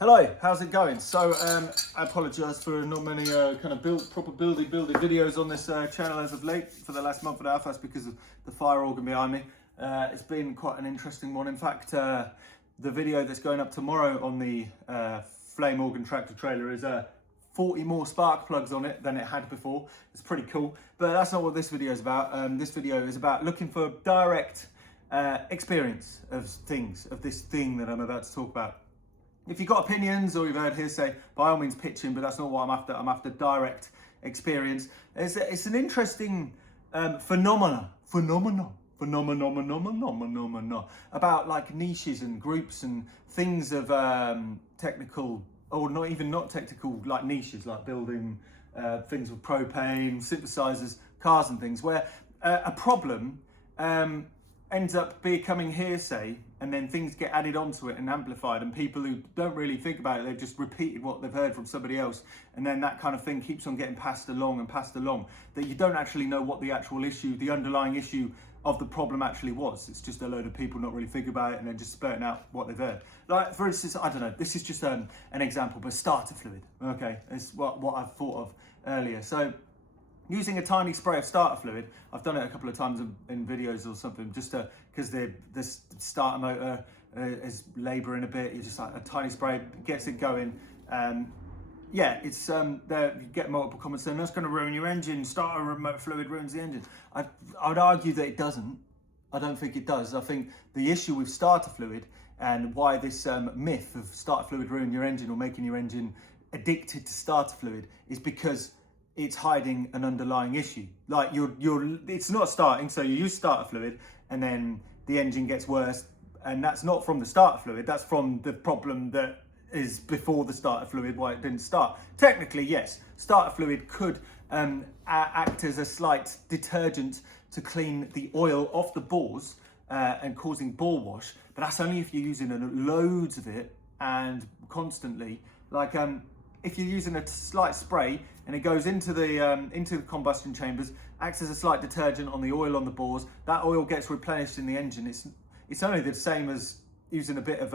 Hello, how's it going? So I apologise for not many kind of proper building videos on this channel as of late for the last month and a half. That's because of the fire organ behind me. It's been quite an interesting one. In fact, the video that's going up tomorrow on the flame organ tractor trailer is 40 more spark plugs on it than it had before. It's pretty cool, but that's not what this video is about. This video is about looking for direct experience of this thing that I'm about to talk about. If you've got opinions or you've heard hearsay, by all means pitch in, but that's not what I'm after. I'm after direct experience. It's an interesting phenomena about like niches and groups and things of technical, or not technical, like niches, like building things with propane, synthesizers, cars and things, where a problem ends up becoming hearsay, and then things get added onto it and amplified, and people who don't really think about it, they've just repeated what they've heard from somebody else, and then that kind of thing keeps on getting passed along, that you don't actually know what the actual issue, the underlying issue of the problem actually was. It's just a load of people not really thinking about it and then just spurting out what they've heard. Like, for instance, I don't know, this is just an example, but starter fluid, okay? It's what I've thought of earlier. So, using a tiny spray of starter fluid, I've done it a couple of times in videos or something, just because the starter motor is labouring a bit. You just like a tiny spray gets it going. Yeah, it's there. You get multiple comments saying that's going to ruin your engine. Starter motor fluid ruins the engine. I would argue that it doesn't. I don't think it does. I think the issue with starter fluid and why this myth of starter fluid ruining your engine or making your engine addicted to starter fluid is because it's hiding an underlying issue. Like it's not starting, so you use starter fluid and then the engine gets worse, and that's not from the starter fluid, that's from the problem that is before the starter fluid, why it didn't start. Technically, yes, starter fluid could act as a slight detergent to clean the oil off the bores and causing bore wash, but that's only if you're using loads of it and constantly. Like if you're using a slight spray and it goes into the combustion chambers, acts as a slight detergent on the oil on the bores, that oil gets replenished in the engine. It's only the same as using a bit of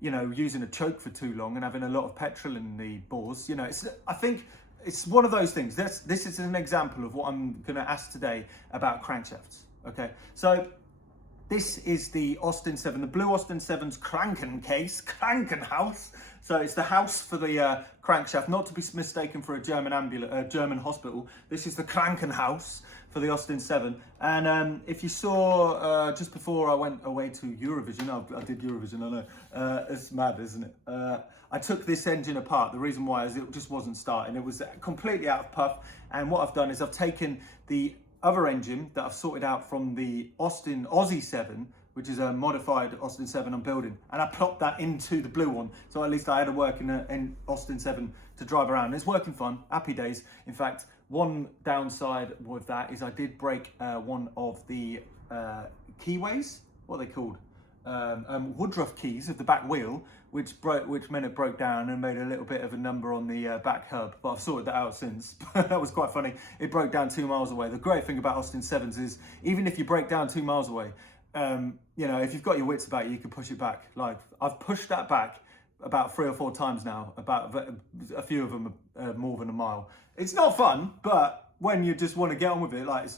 using a choke for too long and having a lot of petrol in the bores. You know, I think it's one of those things. This is an example of what I'm going to ask today about crankshafts. Okay, so this is the Austin 7, the blue Austin 7's Krankenhaus. So it's the house for the crankshaft, not to be mistaken for a German hospital. This is the Krankenhaus for the Austin 7. And if you saw just before I went away to Eurovision, I did Eurovision, I know, it's mad, isn't it? I took this engine apart. The reason why is it just wasn't starting. It was completely out of puff. And what I've done is I've taken the other engine that I've sorted out from the AUSSIE 7, which is a modified Austin 7 I'm building, and I plopped that into the blue one, so at least I had to work in Austin 7 to drive around. It's working fun, happy days. In fact, one downside with that is I did break one of the keyways, what are they called? Woodruff keys of the back wheel, which meant it broke down and made a little bit of a number on the back hub, but I've sorted that out since. That was quite funny. It broke down 2 miles away. The great thing about Austin 7s is even if you break down 2 miles away, if you've got your wits about you can push it back. Like, I've pushed that back about 3 or 4 times now, about a few of them are more than a mile. It's not fun, but when you just want to get on with it, like,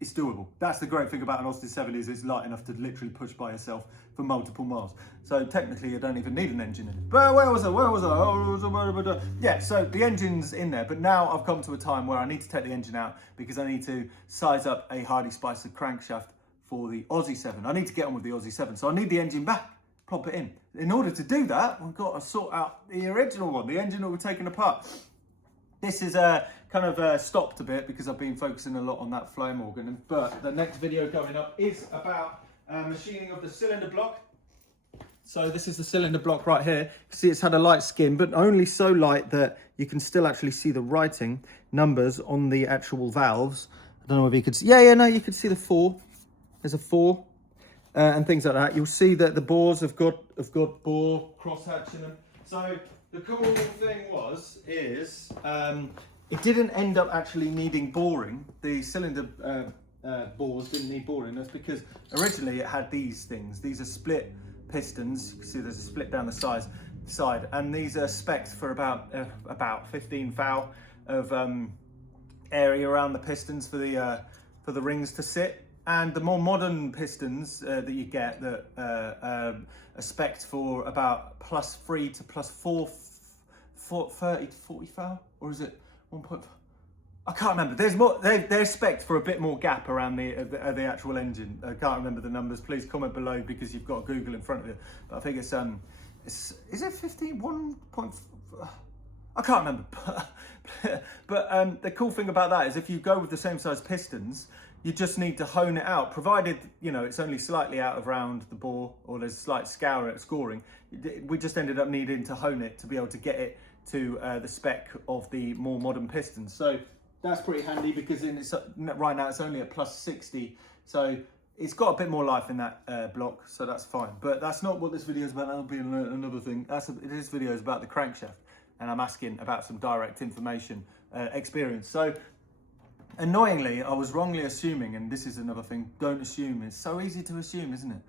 it's doable. That's the great thing about an Austin 7 is it's light enough to literally push by yourself for multiple miles. So technically you don't even need an engine in it. But where was I? Yeah, so the engine's in there, but now I've come to a time where I need to take the engine out because I need to size up a Hardy Spicer crankshaft for the Aussie 7. I need to get on with the Aussie 7, so I need the engine back, plop it in. In order to do that, we've got to sort out the original one, the engine that we're taking apart. This is kind of stopped a bit because I've been focusing a lot on that flame organ, but the next video coming up is about machining of the cylinder block. So this is the cylinder block right here. You can see it's had a light skin, but only so light that you can still actually see the writing numbers on the actual valves. I don't know if you could see, no, you can see the 4. There's a 4 and things like that. You'll see that the bores have got bore crosshatch in them. So the cool thing is it didn't end up actually needing boring. The cylinder bores didn't need boring. That's because originally it had these things. These are split pistons. You can see there's a split down the sides. side, and these are spec'd for about 15 thou of area around the pistons for the rings to sit. And the more modern pistons that you get that are spec'd for about +3 to +4, 30 to 40 thou, or is it 1.5? I can't remember. There's more. They're spec'd for a bit more gap around the actual engine. I can't remember the numbers. Please comment below because you've got Google in front of you. But I think it's is it 15? 1. I can't remember. But the cool thing about that is if you go with the same size pistons, you just need to hone it out, provided, you know, it's only slightly out of round the bore or there's slight scoring. We just ended up needing to hone it to be able to get it to the spec of the more modern pistons. So that's pretty handy because right now it's only at +60. So it's got a bit more life in that block, so that's fine. But that's not what this video is about. That'll be another thing. This video is about the crankshaft, and I'm asking about some direct information experience. So annoyingly, I was wrongly assuming, and this is another thing, don't assume. It's so easy to assume, isn't it?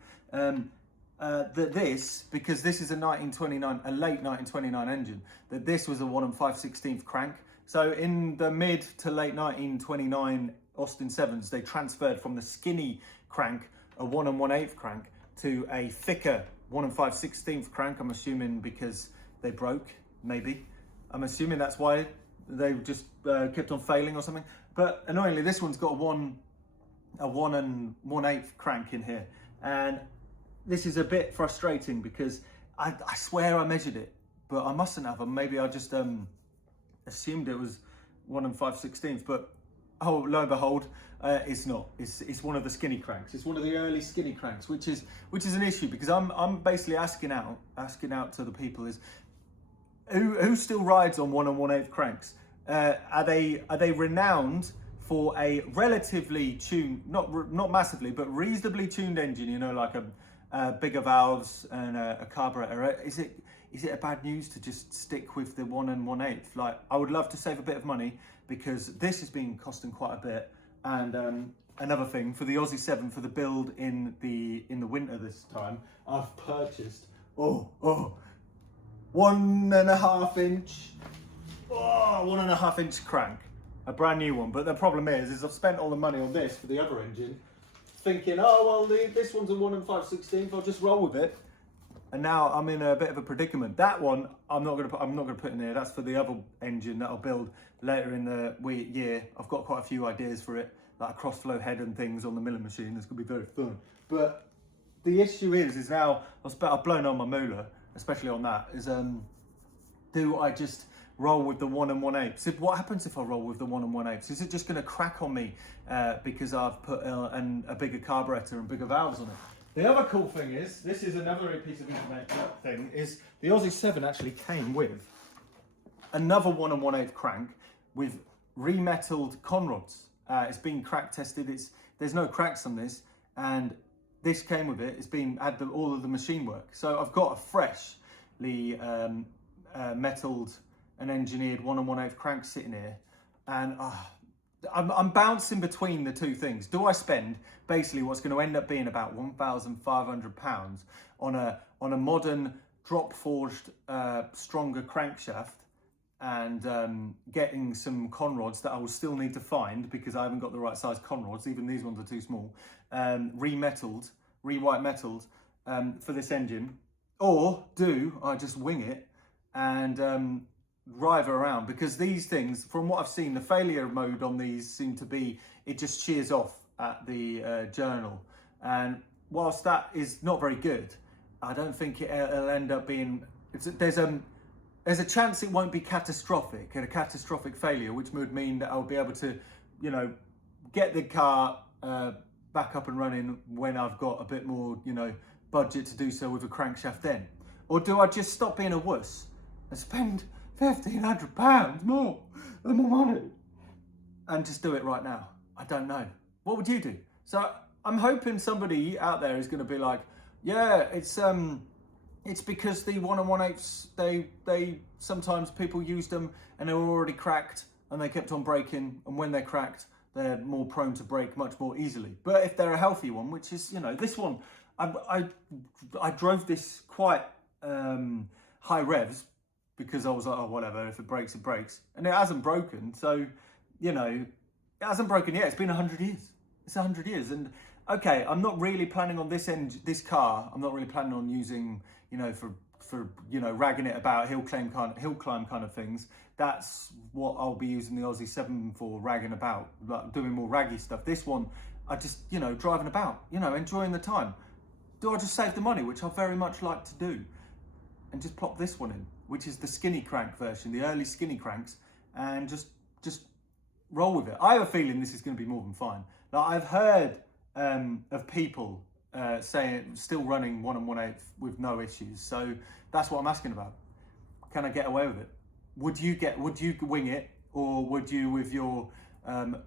That this, because this is a late 1929 engine, that this was a 1 5/16 crank. So in the mid to late 1929 Austin 7s, they transferred from the skinny crank, a 1 1/8 crank, to a thicker 1 5/16 crank. I'm assuming because they broke, maybe. I'm assuming that's why they just kept on failing or something. But annoyingly, this one's got a 1 1/8 crank in here, and this is a bit frustrating because I swear I measured it, but I mustn't have. Maybe I just assumed it was 1 5/16. But oh, lo and behold, it's not. It's one of the skinny cranks. It's one of the early skinny cranks, which is an issue because I'm basically asking out to the people is who still rides on 1 1/8 cranks. Are they renowned for a relatively tuned, not massively, but reasonably tuned engine? You know, like a bigger valves and a carburetor. Is it a bad news to just stick with the 1 1/8? Like, I would love to save a bit of money because this has been costing quite a bit. And another thing, for the Aussie 7, for the build in the winter this time, I've purchased 1.5 inch. Oh, 1.5 inch crank, a brand new one. But the problem is I've spent all the money on this for the other engine, thinking, oh well, this one's a 1 5/16. I'll just roll with it. And now I'm in a bit of a predicament. That one I'm not gonna put in there. That's for the other engine that I'll build later in the year. I've got quite a few ideas for it, like a cross-flow head and things on the milling machine. It's gonna be very fun. But the issue is now I've blown on my molar, especially on that. Do I just roll with the 1 1/8? What happens if I roll with the 1 1/8? Is it just going to crack on me because I've put a bigger carburetor and bigger valves on it? The other cool thing is, this is another piece of information thing, is the Aussie 7 actually came with another 1 1/8 crank with remetalled conrods. It's been crack tested. There's no cracks on this, and this came with it. It's been had all of the machine work. So I've got a freshly metalled and engineered 1 1/8 crank sitting here, and I'm bouncing between the two things. Do I spend basically what's going to end up being about £1,500 on a modern drop forged stronger crankshaft and getting some conrods that I will still need to find because I haven't got the right size conrods, even these ones are too small, re-white metalled for this engine? Or do I just wing it and drive around? Because these things, from what I've seen, the failure mode on these seem to be, it just shears off at the journal. And whilst that is not very good, I don't think it'll end up being, there's a chance it won't be catastrophic, a catastrophic failure, which would mean that I'll be able to, you know, get the car back up and running when I've got a bit more, you know, budget to do so with a crankshaft then. Or do I just stop being a wuss and spend £1,500 more than my money and just do it right now? I don't know. What would you do? So I'm hoping somebody out there is going to be like, yeah, it's because the 1 1/8s, they sometimes people used them and they were already cracked and they kept on breaking, and when they're cracked they're more prone to break much more easily. But if they're a healthy one, which is, you know, this one, I drove this quite high revs because I was like, oh, whatever, if it breaks, it breaks. And it hasn't broken. So, you know, it hasn't broken yet. It's been 100 years. It's 100 years. And okay, I'm not really planning on this car. I'm not really planning on using, you know, for you know, ragging it about hill climb kind of things. That's what I'll be using the Aussie 7 for, ragging about, like doing more raggy stuff. This one, I just, you know, driving about, you know, enjoying the time. Do I just save the money, which I very much like to do, and just plop this one in, which is the skinny crank version, the early skinny cranks, and just roll with it. I have a feeling this is going to be more than fine. Now, I've heard of people saying still running 1 1/8 with no issues, so that's what I'm asking about. Can I get away with it? Would you wing it, or would you, with your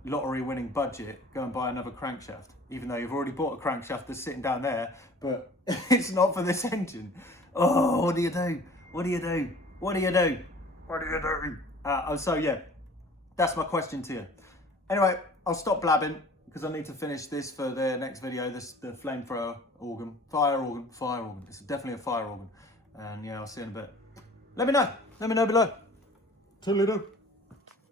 lottery winning budget, go and buy another crankshaft? Even though you've already bought a crankshaft that's sitting down there, but it's not for this engine. Oh, what do you do? What do you do? What do you do? What do you do? So yeah, that's my question to you. Anyway, I'll stop blabbing because I need to finish this for the next video. The flamethrower organ, fire organ. It's definitely a fire organ. And yeah, I'll see you in a bit. Let me know below. Toodaloo.